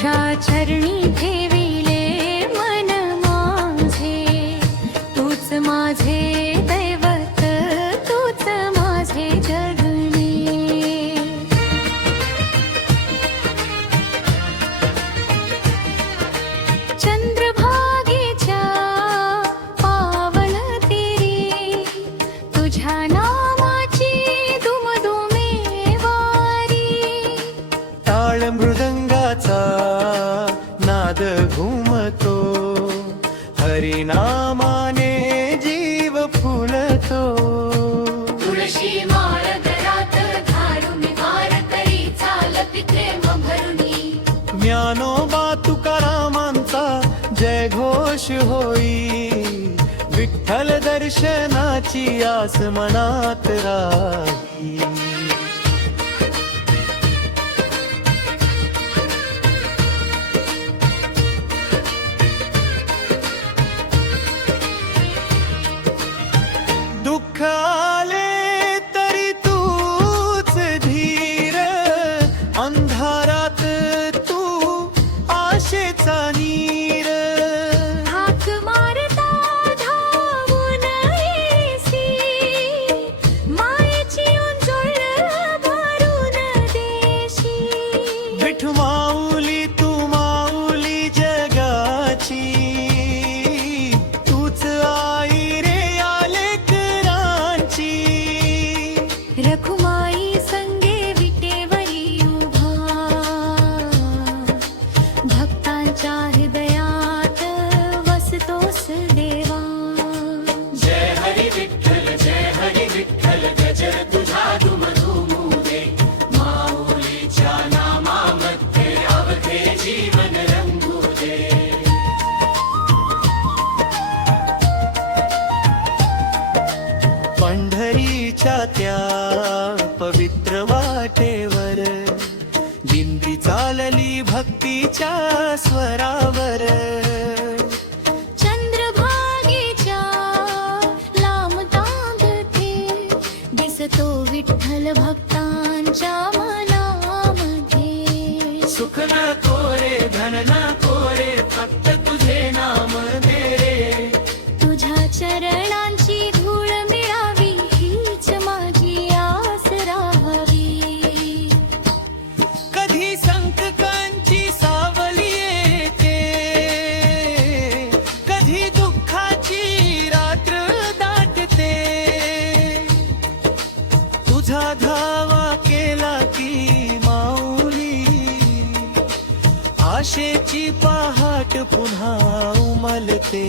तुझ्या चरणी ठेविले मन माझे, तूच माझे दैवत, तूच माझे जगणे. चंद्रभागेच्या पावन तीरी तुझ्या नामाची दुमदुमे वारी. टाळ मृदंगाचा नाद घुमतो, हरिनामाने जीव फुलतो. तुळशी माळ गळ्यात घालून वार करी चालती प्रेम भरुनी. ज्ञानोबा तुकारामांचा जय घोष होई, विठ्ठल दर्शनाची आस मनात राही. दुःख आले तरी तूच धीर, अंधारात तू आशेचा नीर. हाक मारता धावून येसी, मायेची उंजळ भरून देशी. विठू माऊली तू माऊली जगाची, तूच आई रे आलेकरांची. रखुमाई संगे विटेवरी उभा, भक्तांच्या हृदयात वसतोस देवा. जय हरी विठ्ठल गजर तुझा दुमधुमू दे. माऊलीच्या नामामध्ये अवघे जीवन रंगू दे. पंढरीच्या त्या पवित्र वाटेवर दिंडी चालली भक्तीच्या स्वरावर. चंद्रभागेच्या लांबतांगते दिसतो विठ्ठल भक्तांच्या मनामध्ये. सुख नको रे धन नको रे, फक्त तुझे नाम दे रे. तुझ्या चरणांची धूळ मिळावी हीच माझी आस राहावी. कधी संकटांची सावली येते, कधी दुःखाची रात्र दाटते. तुझा धावा केला की माऊली, आशेची पहाट पुन्हा उमलते.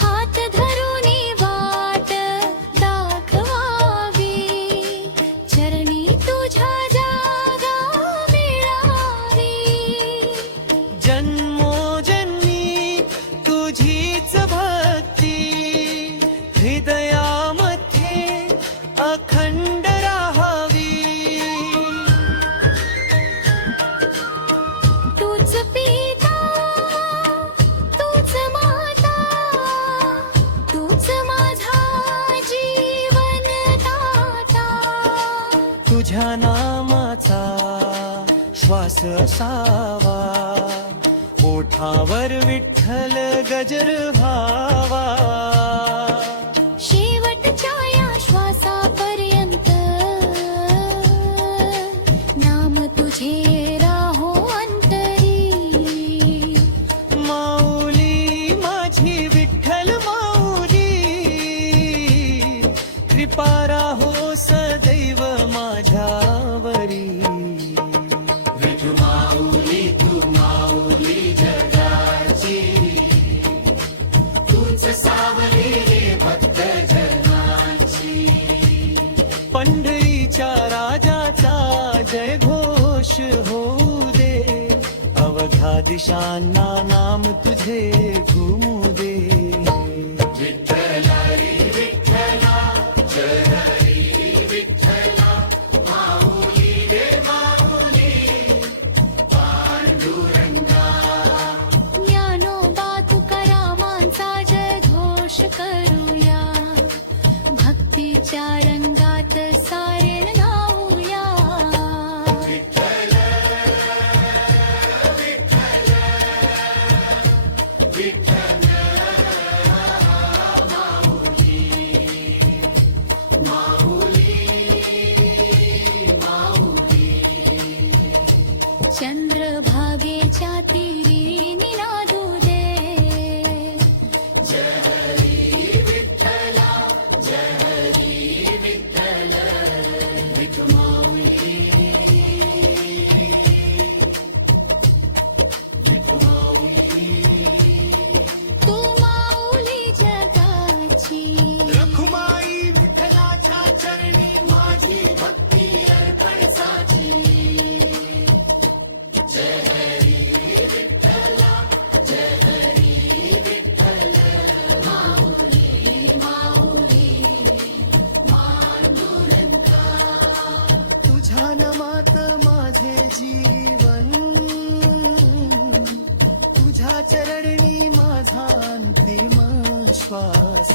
हात धरूनी वाट दाखवावी, चरणी तुझ्या जागा मिळावी. जन्मोजन्मी तुझीच भक्ती, हृदयामध्ये अखंड राहावी. तूच पिता, तूच माता, तूच माझा जीवन दाता. तुझ्या नामाचा श्वास असावा, ओठावर विठ्ठल गजर व्हावा. शेवटच्या या श्वासापर्यंत नाम तुझे राहो अंतरी. माऊली माझी विठ्ठल माऊली, कृपा राहो सदैव माझ्यावरी. विठू माऊली तू माऊली जगाची, तूच सावली रे भक्त जनाची. पंढरीच्या राजाचा जय घोष होऊ दे, अवघा दिशांना नाम तुझे घुमू दे. विठ्ठला रे विठ्ठला, जय हरी विठ्ठला. माऊली रे माऊली, पांडुरंगा. ज्ञानोबा तुकारामांचा जय घोष करूया, भक्तीच्या रंगात सारे न्हाऊया. विठ्ठल चंद्रभागेच्या तीरी निनादू दे तू माऊली जगाची रखुमाई विठ्ठलाच्या चरणी माझी भक्ती अर्पण साची तुझ्या नामात माझे जीवन, तुझ्या चरणी माझा अंतिम श्वास.